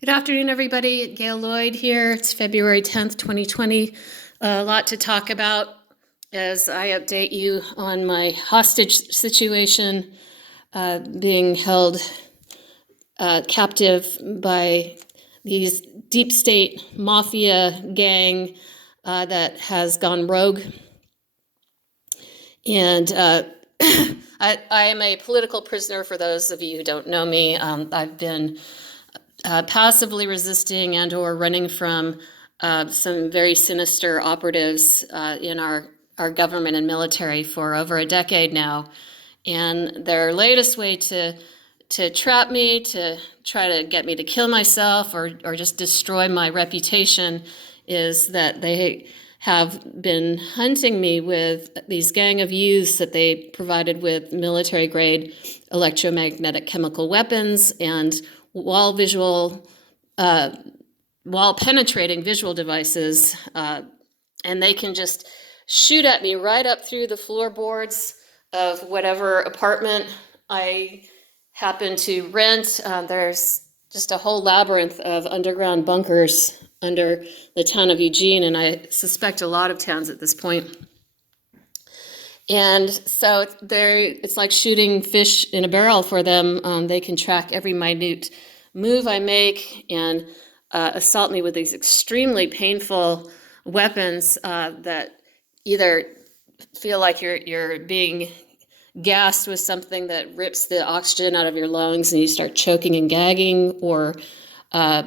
Good afternoon, everybody. Gail Lloyd here. It's February 10th, 2020. A lot to talk about as I update you on my hostage situation, being held captive by these deep state mafia gang that has gone rogue. And I am a political prisoner for those of you who don't know me. I've been passively resisting and or running from some very sinister operatives in our government and military for over a decade now. And their latest way to trap me, to try to get me to kill myself or just destroy my reputation is that they have been hunting me with these gang of youths that they provided with military grade electromagnetic chemical weapons and while penetrating visual devices, and they can just shoot at me right up through the floorboards of whatever apartment I happen to rent. There's just a whole labyrinth of underground bunkers under the town of Eugene, and I suspect a lot of towns at this point. And so it's like shooting fish in a barrel for them. They can track every minute move I make and assault me with these extremely painful weapons that either feel like you're being gassed with something that rips the oxygen out of your lungs and you start choking and gagging, or a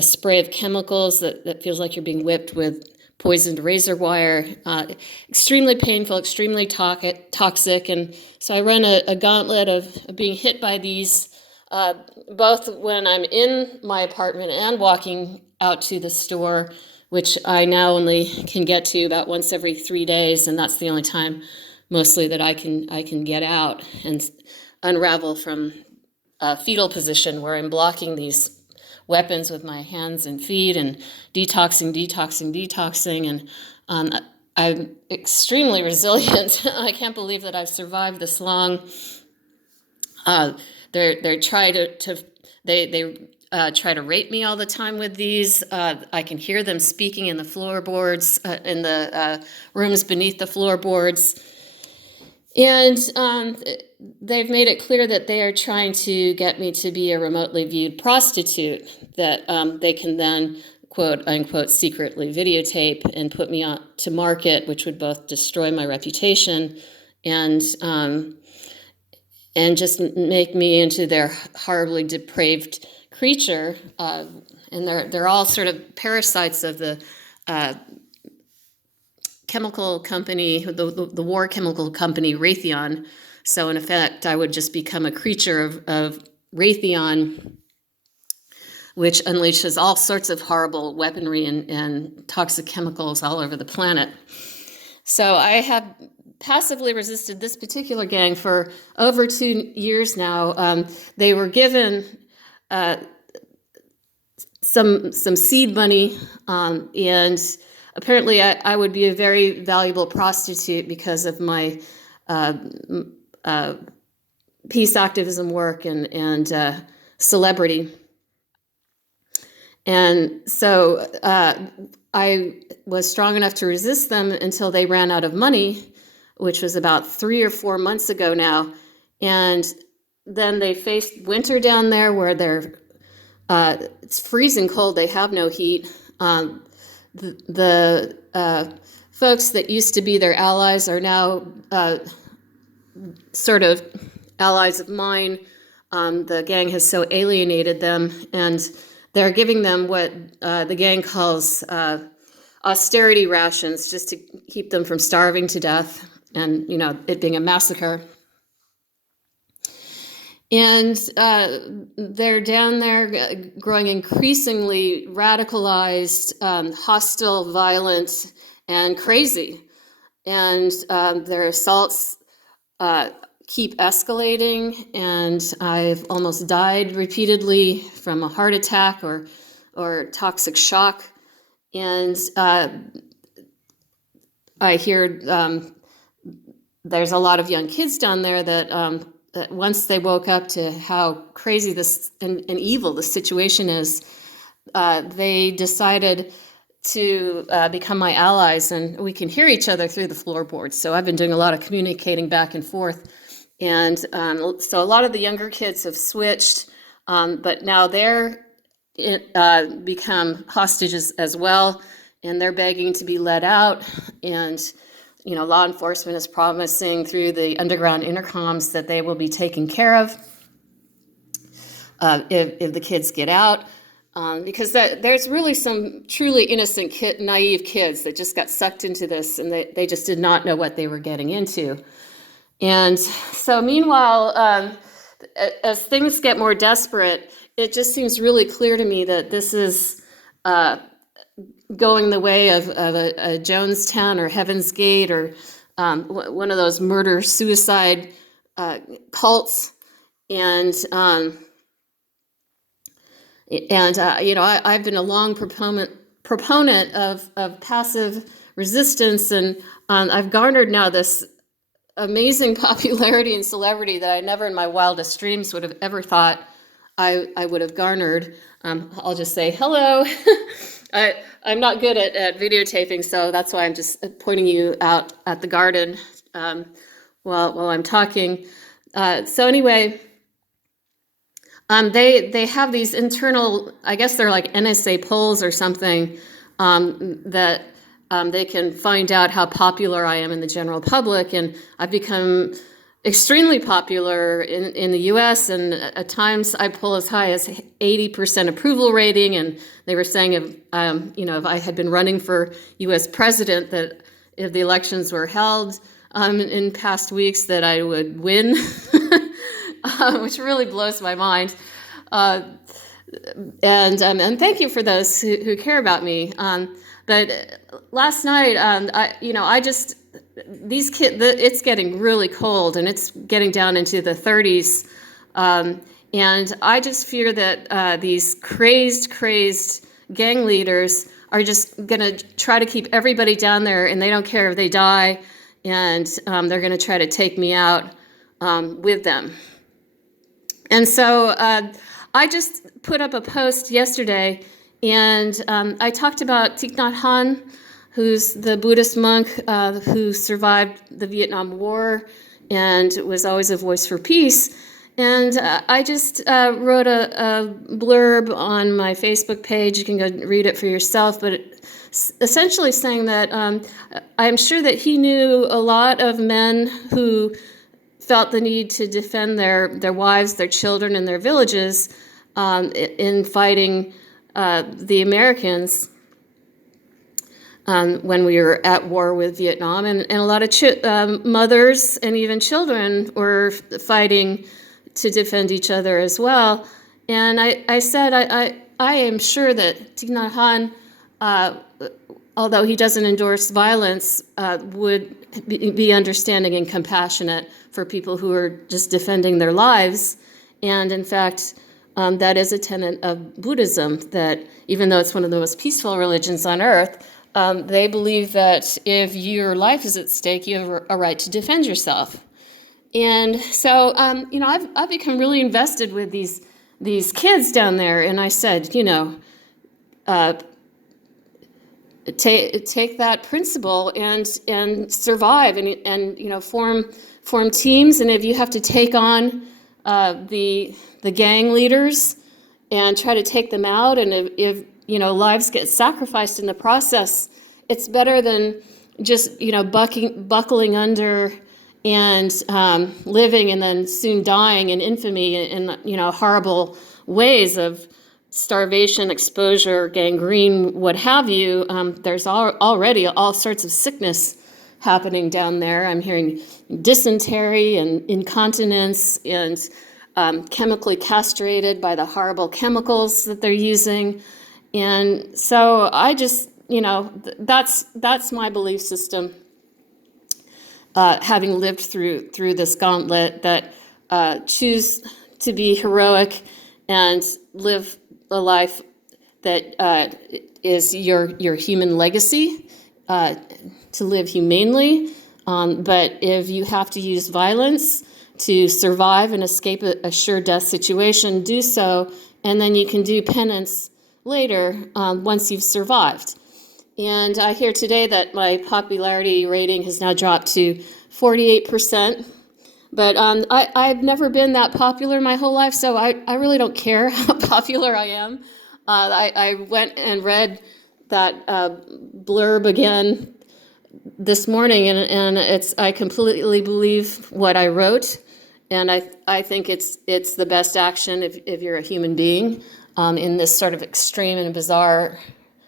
spray of chemicals that feels like you're being whipped with poisoned razor wire. Extremely painful, extremely toxic. And so I run a gauntlet of being hit by these, both when I'm in my apartment and walking out to the store, which I now only can get to about once every 3 days. And that's the only time mostly that I can get out and unravel from a fetal position where I'm blocking these weapons with my hands and feet and detoxing. And I'm extremely resilient. I can't believe that I've survived this long. They try to rape me all the time with these. I can hear them speaking in the floorboards, in the rooms beneath the floorboards. And they've made it clear that they are trying to get me to be a remotely viewed prostitute that they can then, quote unquote, secretly videotape and put me on to market, which would both destroy my reputation and just make me into their horribly depraved creature. And they're all sort of parasites of the chemical company, the war chemical company, Raytheon. So in effect, I would just become a creature of Raytheon, which unleashes all sorts of horrible weaponry and toxic chemicals all over the planet. So I have passively resisted this particular gang for over 2 years now. They were given some seed money, and apparently I would be a very valuable prostitute because of my peace activism work and celebrity. And so I was strong enough to resist them until they ran out of money, which was about 3 or 4 months ago now. And then they faced winter down there where it's freezing cold. They have no heat. The folks that used to be their allies are now sort of allies of mine. The gang has so alienated them, and they're giving them what the gang calls austerity rations, just to keep them from starving to death, and it being a massacre. And they're down there growing increasingly radicalized, hostile, violent, and crazy. And their assaults keep escalating, and I've almost died repeatedly from a heart attack or toxic shock. And I hear there's a lot of young kids down there that once they woke up to how crazy this and evil the situation is, they decided to become my allies, and we can hear each other through the floorboards. So I've been doing a lot of communicating back and forth. And so a lot of the younger kids have switched, but now they're become hostages as well, and they're begging to be let out. And law enforcement is promising through the underground intercoms that they will be taken care of if the kids get out. Because there's really some truly innocent, naive kids that just got sucked into this, and they just did not know what they were getting into. And so meanwhile, as things get more desperate, it just seems really clear to me that this is going the way of a Jonestown or Heaven's Gate or one of those murder-suicide cults. And I've been a long proponent of passive resistance, and I've garnered now this amazing popularity and celebrity that I never in my wildest dreams would have ever thought I would have garnered. I'll just say hello. I'm not good at videotaping, so that's why I'm just pointing you out at the garden while I'm talking. So anyway, they have these internal, I guess they're like NSA polls or something, that they can find out how popular I am in the general public, and I've become extremely popular in the U.S., and at times I pull as high as 80% approval rating. And they were saying if I had been running for U.S. president, that if the elections were held in past weeks, that I would win, which really blows my mind. And thank you for those who care about me. But last night, these kids, it's getting really cold, and it's getting down into the 30s. And I just fear that these crazed gang leaders are just going to try to keep everybody down there, and they don't care if they die, and they're going to try to take me out with them. And so I just put up a post yesterday, and I talked about Thich Nhat Hanh, who's the Buddhist monk who survived the Vietnam War and was always a voice for peace. And I just wrote a blurb on my Facebook page. You can go read it for yourself, but essentially saying that I'm sure that he knew a lot of men who felt the need to defend their wives, their children, and their villages in fighting the Americans when we were at war with Vietnam. And a lot of mothers and even children were fighting to defend each other as well. And I said, I am sure that Thich Nhat Hanh, although he doesn't endorse violence, would be understanding and compassionate for people who are just defending their lives. And in fact, that is a tenet of Buddhism, that even though it's one of the most peaceful religions on earth, they believe that if your life is at stake, you have a right to defend yourself. And so, I've become really invested with these kids down there. And I said, take that principle and survive and form teams. And if you have to take on the gang leaders and try to take them out, and if lives get sacrificed in the process, it's better than just buckling under and living and then soon dying in infamy in horrible ways of starvation, exposure, gangrene, what have you. There's already all sorts of sickness happening down there. I'm hearing dysentery and incontinence and chemically castrated by the horrible chemicals that they're using. And so I just, that's my belief system, having lived through this gauntlet, that choose to be heroic and live a life that is your human legacy, to live humanely. But if you have to use violence to survive and escape a sure death situation, do so, and then you can do penance later once you've survived. And I hear today that my popularity rating has now dropped to 48%. But I've never been that popular my whole life, so I really don't care how popular I am. I went and read that blurb again this morning, and I completely believe what I wrote, and I think it's the best action if you're a human being in this sort of extreme and bizarre,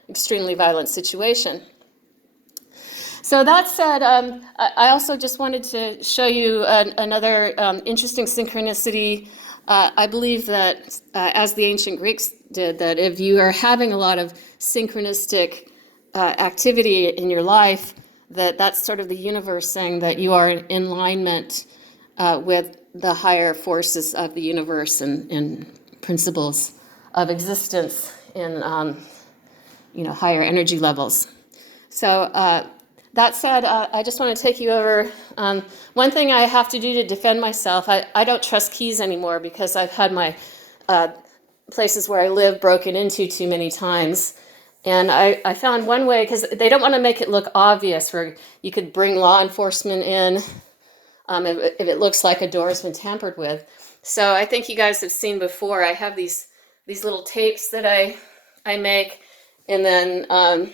extremely violent situation. So that said, I also just wanted to show you another interesting synchronicity. I believe that, as the ancient Greeks did, that if you are having a lot of synchronistic activity in your life, that's sort of the universe saying that you are in alignment with the higher forces of the universe and principles of existence in higher energy levels. So that said, I just want to take you over. One thing I have to do to defend myself, I don't trust keys anymore because I've had my places where I live broken into too many times. And I found one way, because they don't want to make it look obvious, where you could bring law enforcement in if it looks like a door has been tampered with. So I think you guys have seen before, I have these little tapes that I make, and then I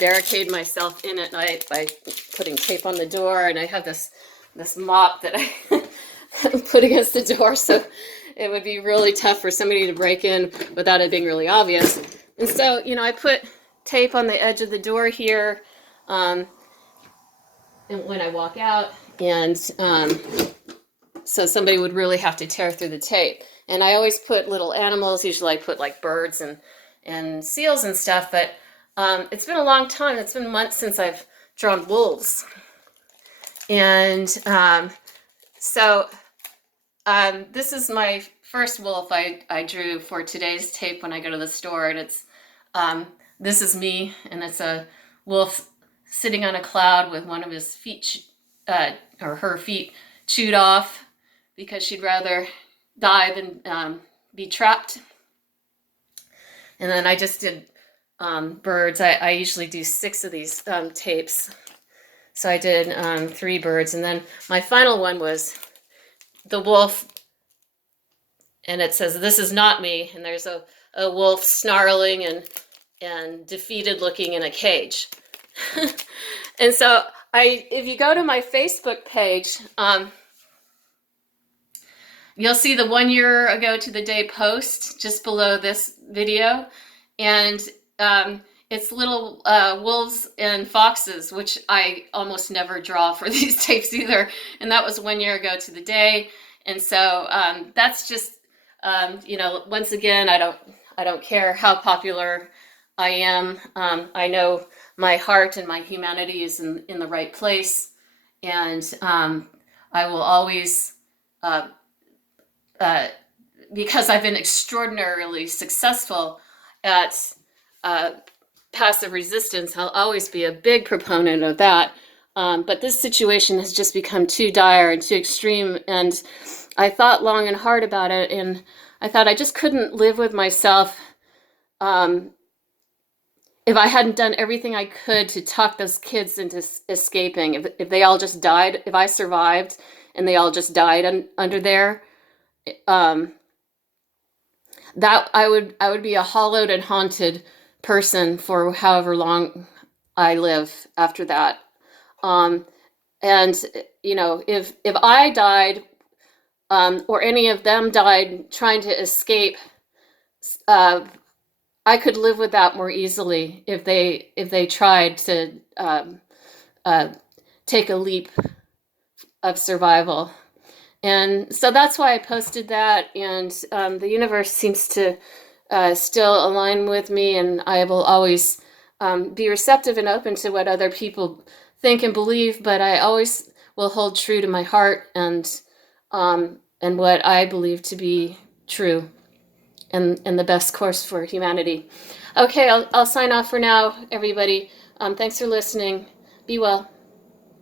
barricade myself in at night by putting tape on the door, and I have this mop that I put against the door, so it would be really tough for somebody to break in without it being really obvious. And so, I put tape on the edge of the door here, and when I walk out, and so somebody would really have to tear through the tape. And I always put little animals. Usually I put like birds and seals and stuff, but it's been a long time. It's been months since I've drawn wolves. And so this is my first wolf I drew for today's tape when I go to the store. And it's this is me, and it's a wolf sitting on a cloud with one of his feet or her feet chewed off because she'd rather die than be trapped. And then I just did birds. I usually do 6 of these tapes. So I did 3 birds. And then my final one was the wolf. And it says, "This is not me." And there's a wolf snarling and defeated looking in a cage. And so if you go to my Facebook page, you'll see the 1 year ago to the day post just below this video. And it's little wolves and foxes, which I almost never draw for these tapes either. And that was 1 year ago to the day. And so that's just, once again, I don't care how popular I am. I know my heart and my humanity is in the right place. And I will always, because I've been extraordinarily successful at passive resistance, I'll always be a big proponent of that. But this situation has just become too dire and too extreme. And I thought long and hard about it. And I thought I just couldn't live with myself if I hadn't done everything I could to talk those kids into escaping. If they all just died, if I survived and they all just died under there, that I would be a hollowed and haunted person for however long I live after that. And if I died, or any of them died trying to escape, I could live with that more easily if they tried to take a leap of survival. And so that's why I posted that, and the universe seems to still align with me, and I will always be receptive and open to what other people think and believe, but I always will hold true to my heart and what I believe to be true and the best course for humanity. Okay, I'll sign off for now, everybody. Thanks for listening. Be well.